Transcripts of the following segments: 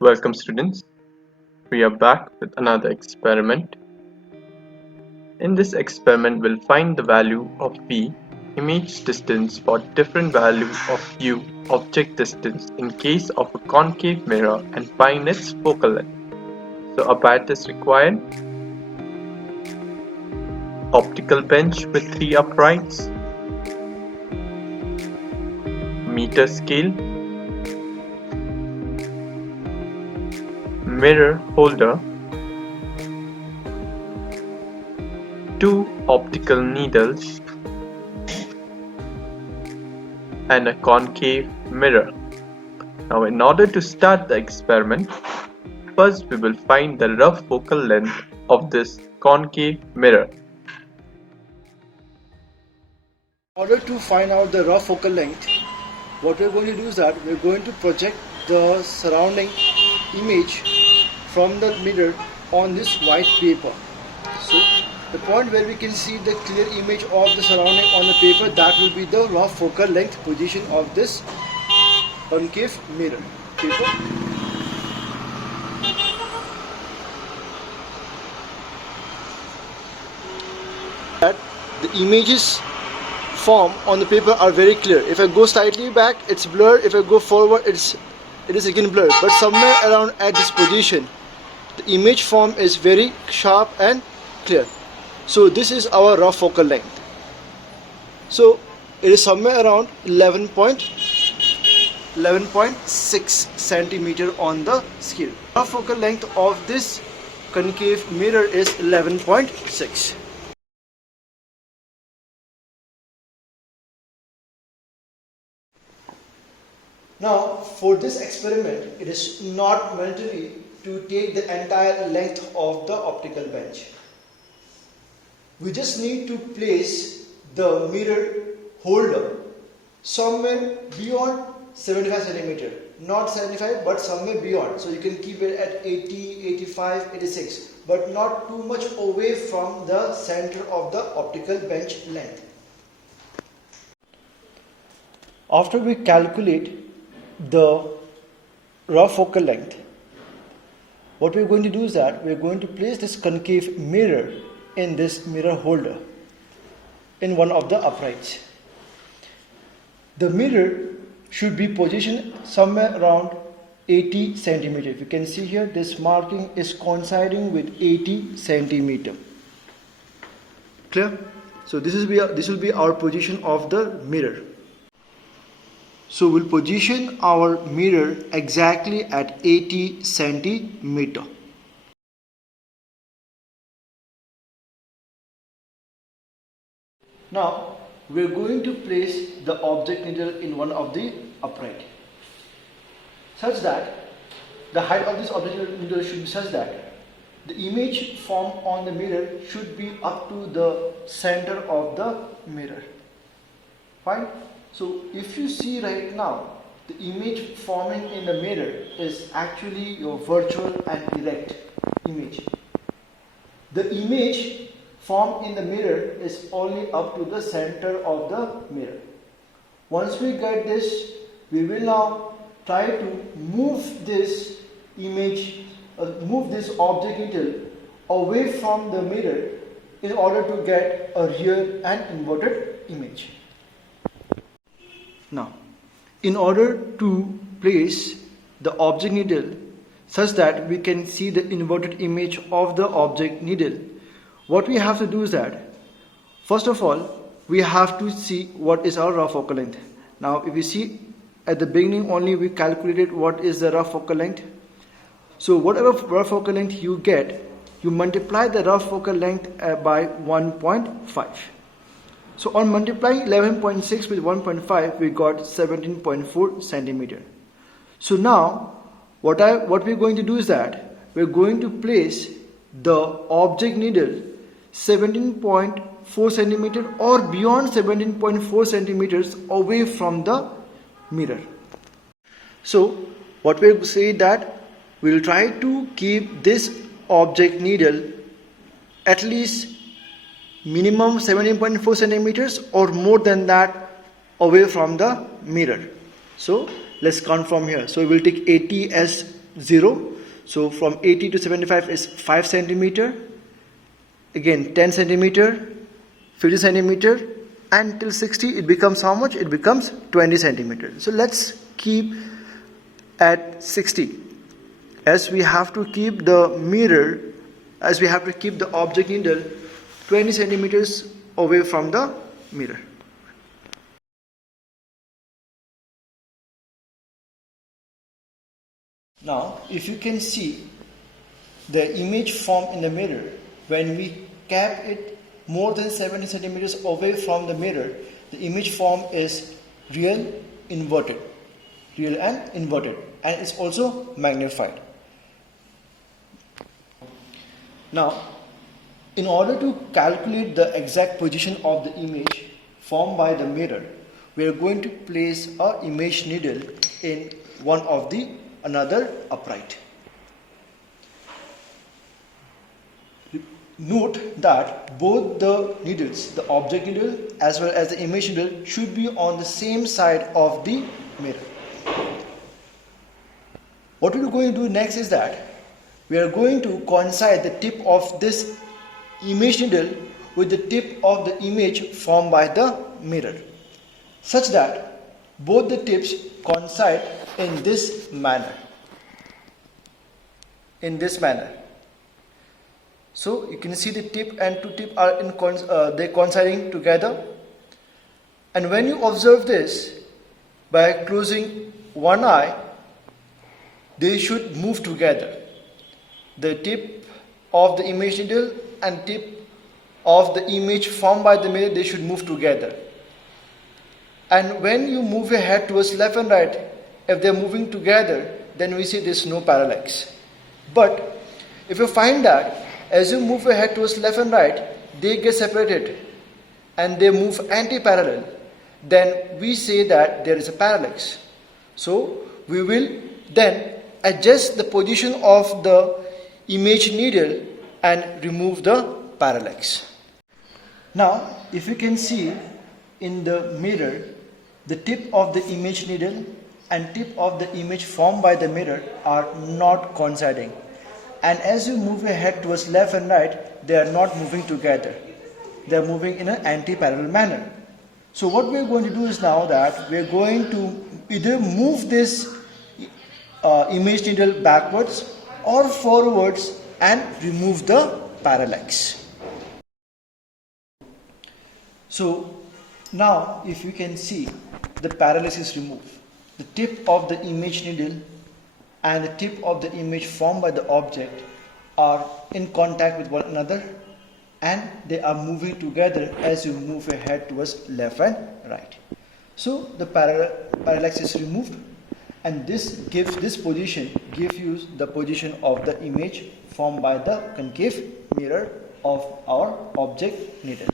Welcome students, we are back with another experiment. In this experiment we'll find the value of V, image distance for different value of U, object distance in case of a concave mirror and find its focal length. So apparatus required, optical bench with 3 uprights, meter scale, mirror holder, 2 optical needles and a concave mirror. Now in order to start the experiment, first we will find the rough focal length of this concave mirror. In order to find out the rough focal length, what we're going to do is that we're going to project the surrounding image from the mirror on this white paper. So the point where we can see the clear image of the surrounding on the paper, that will be the rough focal length position of this concave mirror paper. That the images form on the paper are very clear. If I go slightly back, it's blurred. If I go forward, it is again blurred. But somewhere around at this position, the image form is very sharp and clear. So this is our rough focal length. So it is somewhere around 11.6 centimeter on the scale. Rough focal length of this concave mirror is 11.6. Now, for this experiment, it is not mandatory to take the entire length of the optical bench. We just need to place the mirror holder somewhere beyond 75 centimeter. Not 75, but somewhere beyond. So you can keep it at 80, 85, 86, but not too much away from the center of the optical bench length. After we calculate the rough focal length, what we're going to do is that we're going to place this concave mirror in this mirror holder in one of the uprights. The mirror should be positioned somewhere around 80 centimeter. If you can see here, this marking is coinciding with 80 centimeter. Clear? So this will be our position of the mirror. So we'll position our mirror exactly at 80 centimeter. Now we're going to place the object needle in one of the upright, such that the height of this object needle should be such that the image formed on the mirror should be up to the center of the mirror. Fine? So if you see right now, the image forming in the mirror is actually your virtual and erect image. The image formed in the mirror is only up to the center of the mirror. Once we get this, we will now try to move this image, move this object needle away from the mirror in order to get a real and inverted image. Now, in order to place the object needle such that we can see the inverted image of the object needle, what we have to do is that, first of all, we have to see what is our rough focal length. Now, if you see at the beginning only we calculated what is the rough focal length. So whatever rough focal length you get, you multiply the rough focal length by 1.5. So on multiplying 11.6 with 1.5, we got 17.4 centimeter. So now, what we're going to do is that we're going to place the object needle 17.4 centimeter or beyond 17.4 centimeters away from the mirror. So what we'll say that we'll try to keep this object needle at least minimum 17.4 centimeters or more than that away from the mirror. So let's count from here. So we will take 80 as 0. So from 80 to 75 is 5 centimeter. Again 10 centimeter, 50 centimeter, and till 60 it becomes how much? It becomes 20 centimeter. So let's keep at 60, as we have to keep the mirror, as we have to keep the object needle 20 centimeters away from the mirror. Now, if you can see the image formed in the mirror, when we cap it more than 70 centimeters away from the mirror, the image form is real and inverted, and it's also magnified. Now, in order to calculate the exact position of the image formed by the mirror, we are going to place our image needle in one of the another upright. Note that both the needles, the object needle as well as the image needle, should be on the same side of the mirror. What we are going to do next is that we are going to coincide the tip of this image needle with the tip of the image formed by the mirror, such that both the tips coincide in this manner. So you can see the tip and two tip are they coinciding together. And when you observe this, by closing one eye, they should move together. The tip of the image needle and tip of the image formed by the mirror, they should move together. And when you move your head towards left and right, if they are moving together, then we say there is no parallax. But if you find that as you move your head towards left and right, they get separated and they move anti-parallel, then we say that there is a parallax. So we will then adjust the position of the image needle and remove the parallax. Now, if you can see in the mirror, the tip of the image needle and tip of the image formed by the mirror are not coinciding. And as you move your head towards left and right, they are not moving together. They are moving in an anti-parallel manner. So what we are going to do is now that we are going to either move this image needle backwards or forwards and remove the parallax. So now if you can see, the parallax is removed. The tip of the image needle and the tip of the image formed by the object are in contact with one another, and they are moving together as you move your head towards left and right. So the parallax is removed, and this position gives you the position of the image formed by the concave mirror of our object needle.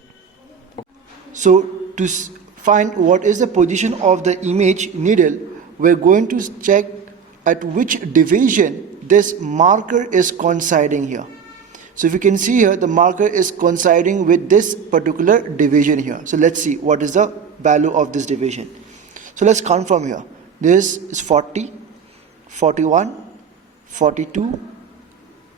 So to find what is the position of the image needle, we are going to check at which division this marker is coinciding here. So if you can see here, the marker is coinciding with this particular division here. So let's see what is the value of this division. So let's count from here. This is 40, 41, 42,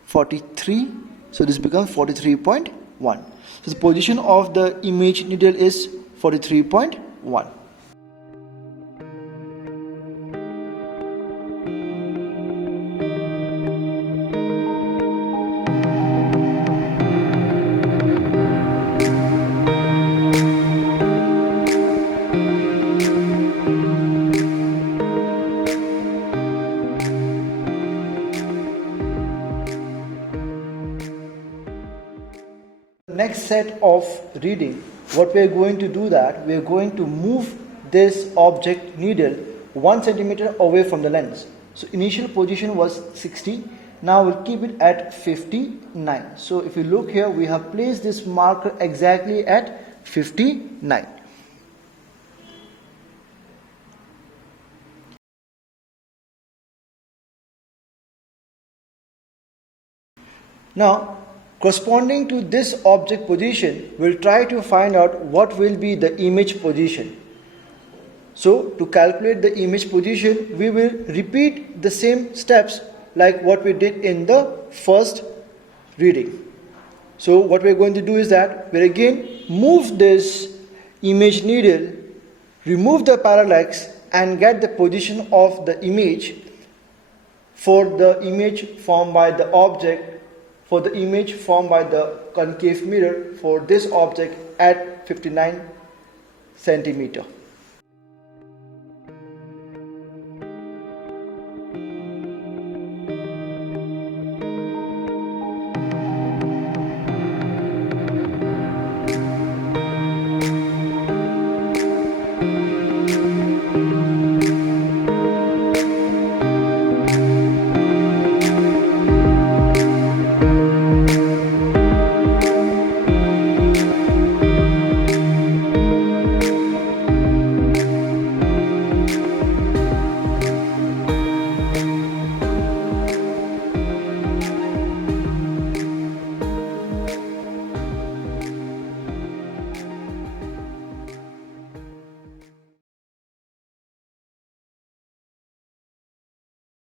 43. So this becomes 43.1. So the position of the image needle is 43.1. Next set of reading, what we are going to do that we are going to move this object needle 1 centimeter away from the lens. So initial position was 60. Now we'll keep it at 59. So if you look here, we have placed this marker exactly at 59. Now, corresponding to this object position, we'll try to find out what will be the image position. So, to calculate the image position, we will repeat the same steps like what we did in the first reading. So what we're going to do is that we'll again move this image needle, remove the parallax, and get the position of the image for the image formed by the object, for the image formed by the concave mirror for this object at 59 centimeter.